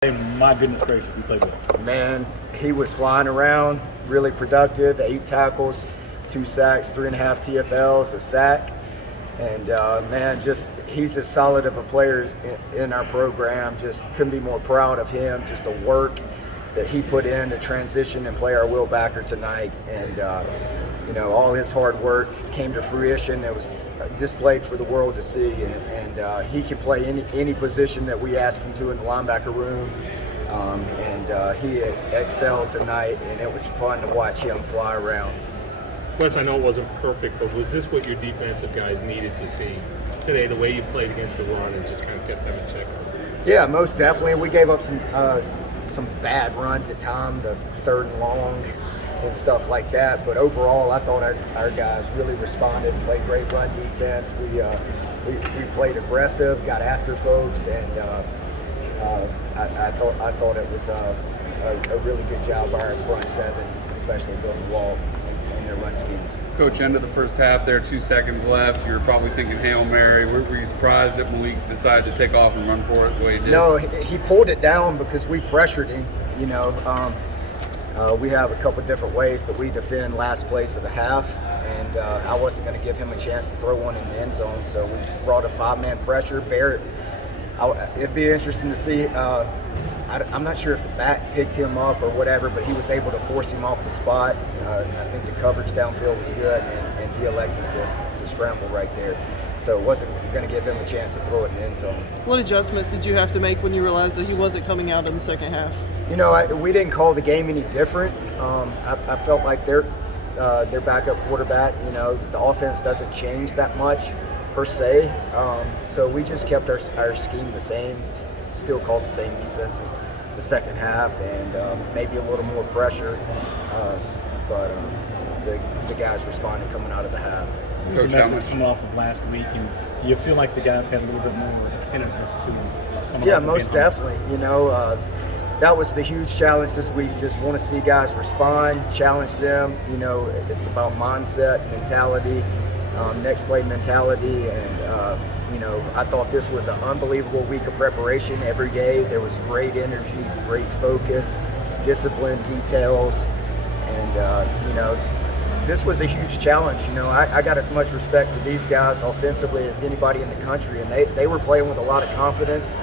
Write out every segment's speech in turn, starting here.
Hey, my goodness gracious, he played well. Man, he was flying around, really productive, 8 tackles, 2 sacks, 3.5 TFLs, a sack. And man, just he's as solid of a player in our program. Just couldn't be more proud of him, just the work that he put in to transition and play our Will backer tonight. And all his hard work came to fruition. It was displayed for the world to see, and he can play any position that we ask him to in the linebacker room, and he excelled tonight, and it was fun to watch him fly around. Wes, I know it wasn't perfect, but was this what your defensive guys needed to see today, the way you played against the run and just kind of kept them in check? Yeah, most definitely. We gave up some bad runs at times, the 3rd and long and stuff like that. But overall, I thought our guys really responded and played great run defense. We played aggressive, got after folks, and I thought it was a really good job by our front 7, especially Bill Wall and their run schemes. Coach, end of the first half there, 2 seconds left. You were probably thinking Hail Mary. Were you surprised that Malik decided to take off and run for it the way he did? No, he pulled it down because we pressured him. We have a couple different ways that we defend last plays of the half, and I wasn't going to give him a chance to throw one in the end zone, so we brought a 5-man pressure. Barrett, it'd be interesting to see. I'm not sure if the back picked him up or whatever, but he was able to force him off the spot. I think the coverage downfield was good, and he elected to scramble right there. So it wasn't going to give him a chance to throw it in the end zone. What adjustments did you have to make when you realized that he wasn't coming out in the second half? We didn't call the game any different. I felt like their backup quarterback, the offense doesn't change that much per se. So we just kept our scheme the same, still called the same defenses the second half, and maybe a little more pressure. But the guys responded coming out of the half. Coach, how much coming off of last week, and do you feel like the guys had a little bit more attentiveness to them? Yeah, most definitely. That was the huge challenge this week. Just want to see guys respond, challenge them. It's about mindset, mentality, next play mentality, and I thought this was an unbelievable week of preparation every day. There was great energy, great focus, discipline, details, and this was a huge challenge. I got as much respect for these guys offensively as anybody in the country, and they were playing with a lot of confidence,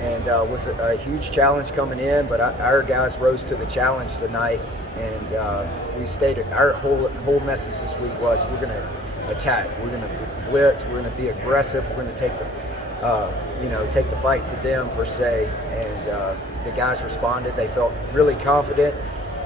and was a huge challenge coming in, but our guys rose to the challenge tonight, and we stated our whole message this week was we're going to attack, we're going to blitz, we're going to be aggressive, we're going to take the fight to them per se, and the guys responded. They felt really confident,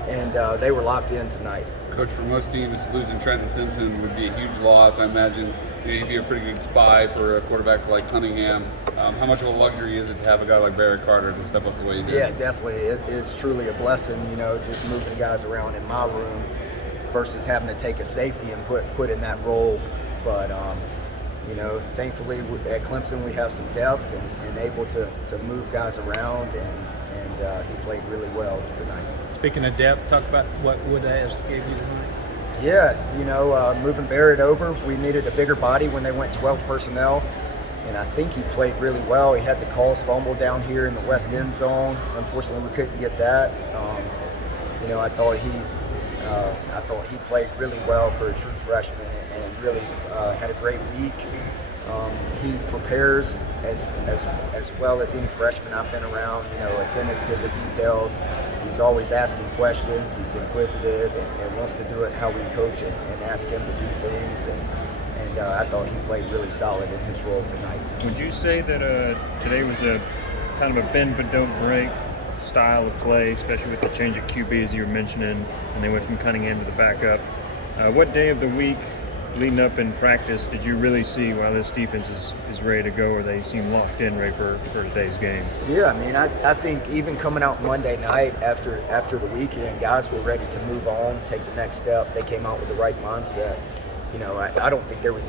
and they were locked in tonight. Coach, for most teams, losing Trenton Simpson would be a huge loss. I imagine he'd be a pretty good spy for a quarterback like Cunningham. How much of a luxury is it to have a guy like Barrett Carter to step up the way he did? Yeah, definitely. It is truly a blessing, just moving guys around in my room versus having to take a safety and put in that role. But, thankfully at Clemson we have some depth and able to move guys around, and he played really well tonight. Speaking of depth, talk about what Wood has gave you tonight. Yeah, moving Barrett over, we needed a bigger body when they went 12 personnel, and I think he played really well. He had the calls fumble down here in the west end zone. Unfortunately, we couldn't get that. I thought he played really well for a true freshman, and really had a great week. He prepares as well as any freshman I've been around, attentive to the details. He's always asking questions, he's inquisitive, and wants to do it how we coach it and ask him to do things. And I thought he played really solid in his role tonight. Would you say that today was a kind of a bend but don't break style of play, especially with the change of QB as you were mentioning, and they went from Cunningham to the backup? What day of the week leading up in practice did you really see, wow, this defense is ready to go, or they seem locked in ready for today's game? Yeah, I think even coming out Monday night after the weekend, guys were ready to move on, take the next step. They came out with the right mindset. I don't think there was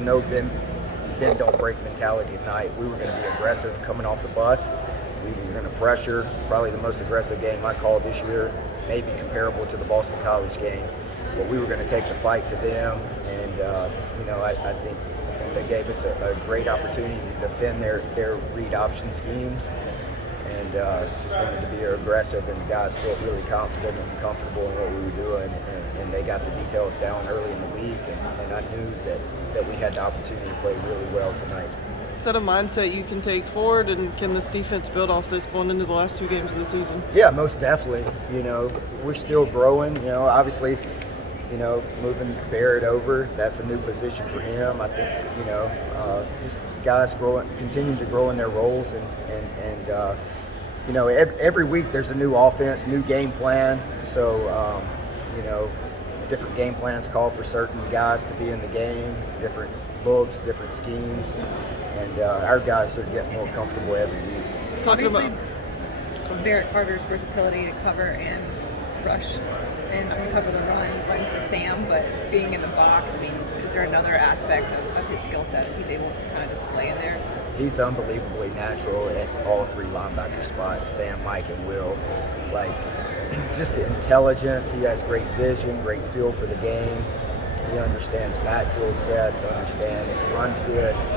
no bend don't break mentality tonight. We were going to be aggressive coming off the bus. We were going to pressure, probably the most aggressive game I called this year, maybe comparable to the Boston College game. But we were going to take the fight to them, and I think that gave us a great opportunity to defend their read option schemes. And just wanted to be aggressive, and the guys felt really confident and comfortable in what we were doing, and they got the details down early in the week, and I knew that we had the opportunity to play really well tonight. Is that a mindset you can take forward, and can this defense build off this going into the last 2 games of the season? Yeah, most definitely. We're still growing. Obviously, moving Barrett over, that's a new position for him. I think, just guys continuing to grow in their roles, and every week there's a new offense, new game plan. So, different game plans call for certain guys to be in the game, different looks, different schemes, and our guys are getting more comfortable every week. Talking about Obviously, Barrett Carter's versatility to cover and rush and cover the run lends to Sam, but being in the box, is there another aspect of his skill set that he's able to kind of display in there? He's unbelievably natural at all 3 linebacker spots, Sam, Mike, and Will. Just the intelligence, he has great vision, great feel for the game. He understands backfield sets, understands run fits.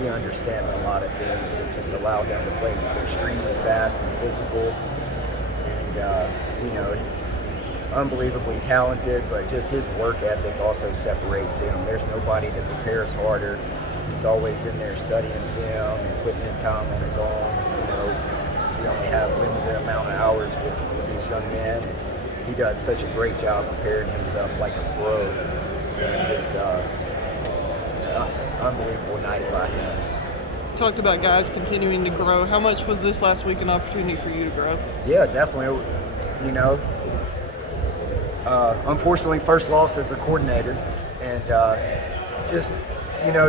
He understands a lot of things that just allow him to play extremely fast and physical. And, unbelievably talented, but just his work ethic also separates him. There's nobody that prepares harder. He's always in there studying film and putting in time on his own. We only have a limited amount of hours with these young men. He does such a great job preparing himself like a pro. And just unbelievable night by him. talked about guys continuing to grow. How much was this last week an opportunity for you to grow? Yeah, definitely. Unfortunately, first loss as a coordinator, and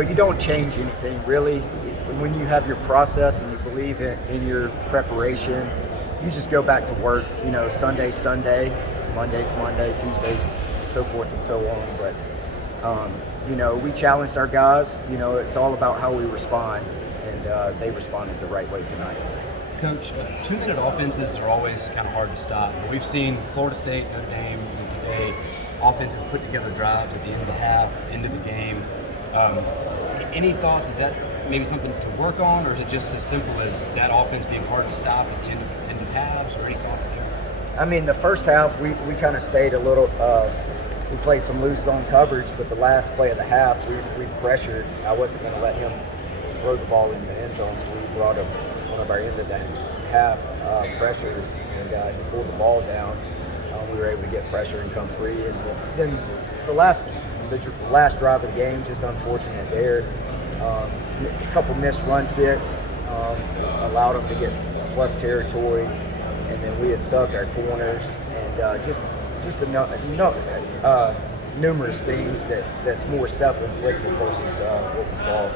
you don't change anything really. When you have your process and you believe in your preparation, you just go back to work. Sunday's Sunday, Monday's Monday, Tuesday's so forth and so on. But we challenged our guys. It's all about how we respond, and they responded the right way tonight. Coach, 2-minute offenses are always kind of hard to stop. We've seen Florida State, Notre Dame, and today offenses put together drives at the end of the half, end of the game. Any thoughts? Is that maybe something to work on, or is it just as simple as that offense being hard to stop at the end of halves, or any thoughts there? The first half, we kind of stayed a little, we played some loose zone coverage, but the last play of the half, we pressured. I wasn't going to let him throw the ball in the end zone, so we brought him one of our end of the half pressures, and he pulled the ball down. We were able to get pressure and come free. And then the last drive of the game, just unfortunate there. A couple missed run fits allowed them to get plus territory, and then we had subbed our corners, and just numerous things that's more self-inflicted versus what we saw.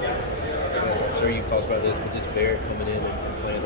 I'm sure you've talked about this, but just Barrett coming in and playing